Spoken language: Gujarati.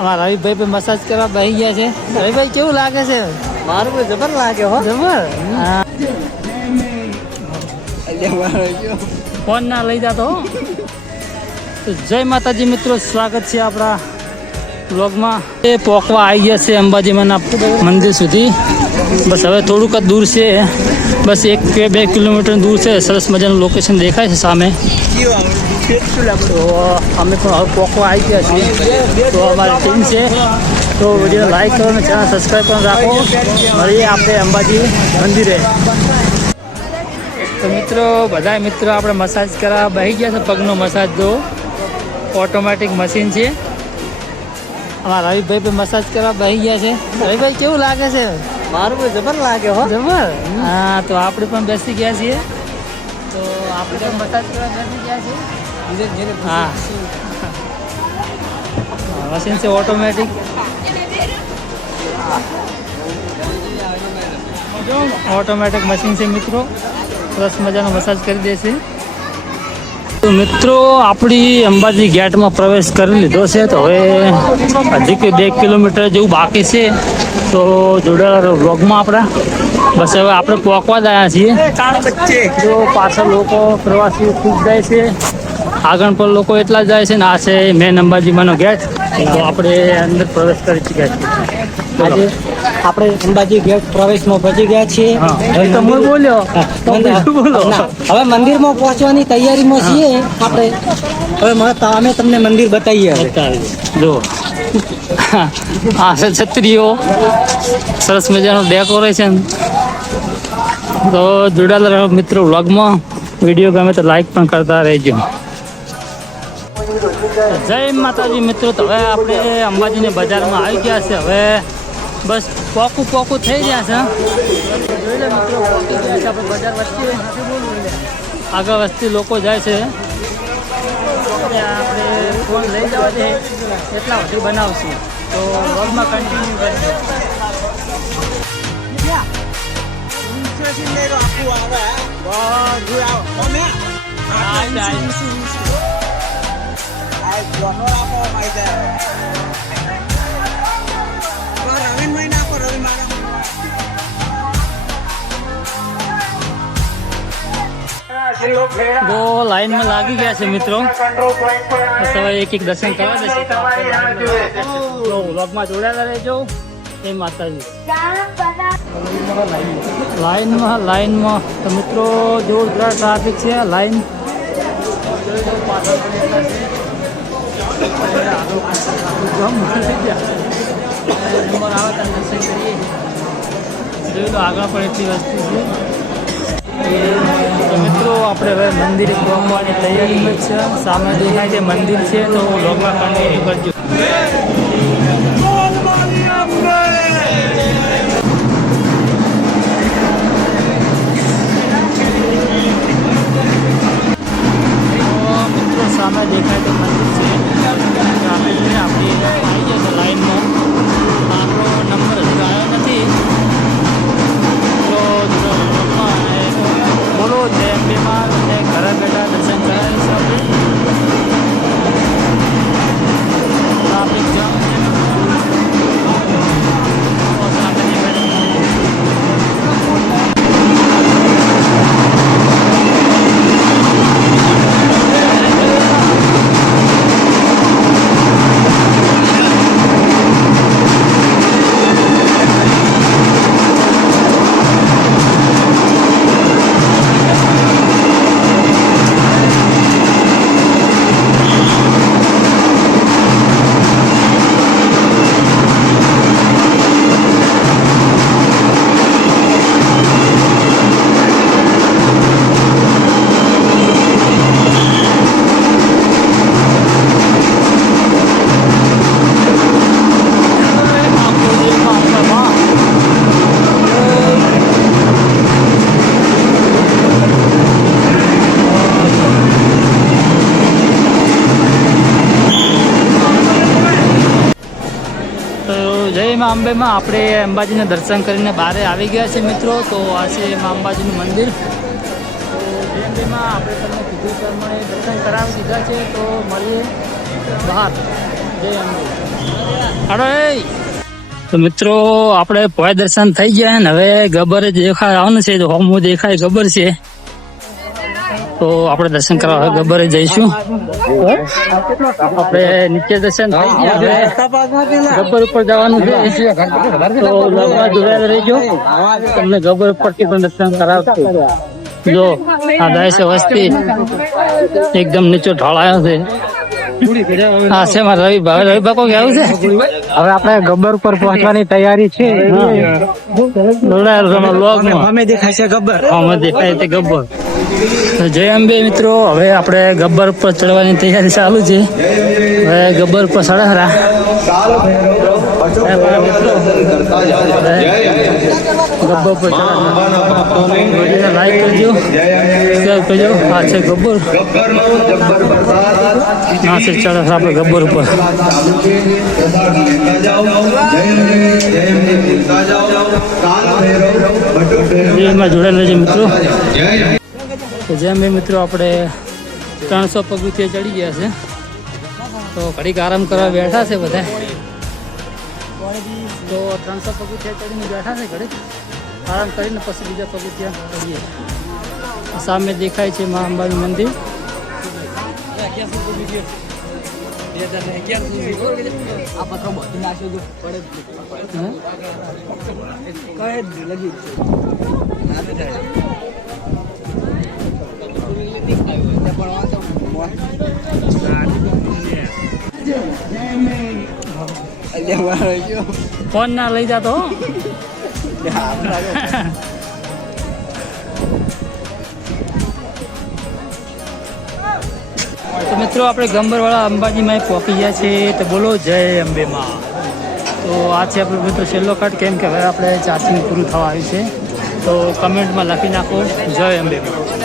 અમારા રવિભાઈ પણ મસાજ કરવા બેસી ગયા છે. રવિભાઈ કેવું લાગે છે? મારું તો જબર લાગે હો. જબર? ફોન ના લઈ જતો હો. તો જય માતાજી મિત્રો સ્વાગત છે આપણા બ્લોગમાં એ પોકવા આવી ગયા છે અંબાજીમાંના મંદિર સુધી. બસ હવે થોડુંક જ દૂર છે. બસ એક કે બે કિલોમીટર દૂર છે. સરસ મજાનું લોકેશન દેખાય છે સામે. તો અમે પણ હવે પોકવા આવી ગયા છીએ. તો અમારી ટીમ છે. તો વીડિયો લાઈક કરો અને ચેનલ સબસ્ક્રાઈબ પણ રાખો. મળીએ આપણે અંબાજી મંદિરે. તો મિત્રો બધા મિત્રો, આપણે મસાજ કરવા બહી ગયા છે. પગનો મસાજ જો. ઓટોમેટિક મશીન છે. અમારા રવિભાઈ પણ મસાજ કરવા બહી ગયા છે. રવિભાઈ, કેવું લાગે છે? મારું જબર લાગે હો. જબર? હા તો આપણે પણ બેસી ગયા છીએ. તો આપણે પણ મસાજ કરવા બેસી ગયા છીએ? હા. મશીન છે ઓટોમેટિક ઓટોમેટિક મશીન છે મિત્રો. સરસ મજાનો મસાજ કરી દેશે તો મિત્રો આપણી અંબાજી ગેટમાં પ્રવેશ કરી લીધો છે. તો હવે હજી કે બે કિલોમીટર જેવું બાકી છે. તો જોડાયેલા વ્લોગમાં આપણા. બસ હવે આપણે પહોંચવા જ આવ્યા છીએ. તો પાછળ લોકો પ્રવાસીઓ ખૂબ જાય છે. આગળ પણ લોકો એટલા જ જાય છે ને આ છે મેન અંબાજીમાંનો ગેટ. તો આપણે અંદર પ્રવેશ કરી ચૂક્યા છીએ. આજે આપણે અંબાજી ગેટ પ્રવેશમાં પહોંચી ગયા છીએ. હવે તમે બોલ્યો. બોલો? હવે મંદિરમાં પહોંચવાની તૈયારીમાં છીએ. આપણે હવે અમે તમને મંદિર બતાવીએ. જો. આ છે છત્રીઓ. સરસ મજાનું ડેકોરેશન તો જોડાયેલા રહો મિત્રો વ્લોગમાં. વીડિયો ગમે તો લાઈક પણ કરતા રહેજો. જય માતાજી મિત્રો, તો હવે આપણે અંબાજીને બજારમાં આવી ગયા છે. હવે બસ પોકું પોકું થઈ ગયા છે. આગળ વસ્તી લોકો જાય છે. આપણે ફોન લઈ જવા દે. એટલા સુધી બનાવશું. તો વ્લોગમાં કન્ટિન્યુ કરજો. તો લાઈનમાં લાગી ગયા છે મિત્રો. હવે એક એક દર્શન કરવા દેશે તો જોડાયેલા રહેજો. એ માતાજી. લાઈનમાં લાઈનમાં. તો મિત્રો, જોરદાર ટ્રાફિક છે. લાઈન આગળ પણ એટલી વસ્તુ છે. મિત્રો, આપણે હવે મંદિરે પહોંચવાની તૈયારીમાં જ છે સામે દેખાય છે મંદિર છે, તો લોગમાં કન્ટિન્યુ કરજો જય અંબેમાં અને ઘરે બેઠા દર્શન કરાવી આપણે જય મા અંબેમાં. આપણે અંબાજીના દર્શન કરીને બહાર આવી ગયા છે મિત્રો. તો આ છે મા અંબાજીનું મંદિર. તો જય અંબેમાં આપણે તમને કીધું પ્રમાણે દર્શન કરાવી દીધા છે. તો મળીએ બહાર. જય અંબે. અરે તો મિત્રો, આપણે પોય દર્શન થઈ ગયા ને હવે ગબર દેખાય, આવવાનું છે. તો હોમું દેખાય ગબર છે. તો આપણે દર્શન કરવા હવે ગબ્બરે જઈશું આપણે નીચે દર્શન થઈ ગયા ગબ્બર ઉપર જવાનું છે તો લગભગ જોડાયેલા રહેજો તમને ગબ્બર ઉપરથી પણ દર્શન કરાવશું જો આ છે વસ્તી એકદમ નીચો ઢોળાયો છે હા છે મારા રવિભા કોઈ આવું છે હવે આપણે ગબ્બર પર પહોંચવાની તૈયારી છે લોગમાં અમે દેખાય છે ગબ્બર અમે દેખાય છે ગબ્બર તો જય અંબે મિત્રો. હવે આપણે ગબ્બર પર ચડવાની તૈયારી ચાલુ છે. હવે ગબ્બર પર ચડે ખરા હવે મારા મિત્રો. હવે ગબ્બર પર લાઈક કરજો. શેર કરજો. આ છે ગબ્બર. ના છે ચડે આપણે ગબ્બર ઉપર. એમાં જોડાયેલા છે મિત્રો. તો જેમ એ મિત્રો આપણે ત્રણસો પગથિયે ચડી ગયા છે, તો ઘડીક આરામ કરવા બેઠા છે બધા. તો ત્રણસો પગથિયા ચડીને બેઠા છે ઘડીક. આરામ કરીને પછી બીજા પગથિયા ચડીએ સામે દેખાય છે મા અંબાનું મંદિર. ફોન ના લઈ જતો તો મિત્રો, આપણે ગંબરવાળા અંબાજીમાં પહોંચી ગયા છે તો બોલો જય અંબેમાં. તો આ છે આપણો મિત્રો છેલ્લો કટ, કેમ કે હવે આપણે ચાર્જિંગ પૂરું થવા આવ્યું છે. તો કમેન્ટમાં લખી નાખો, જય અંબે માં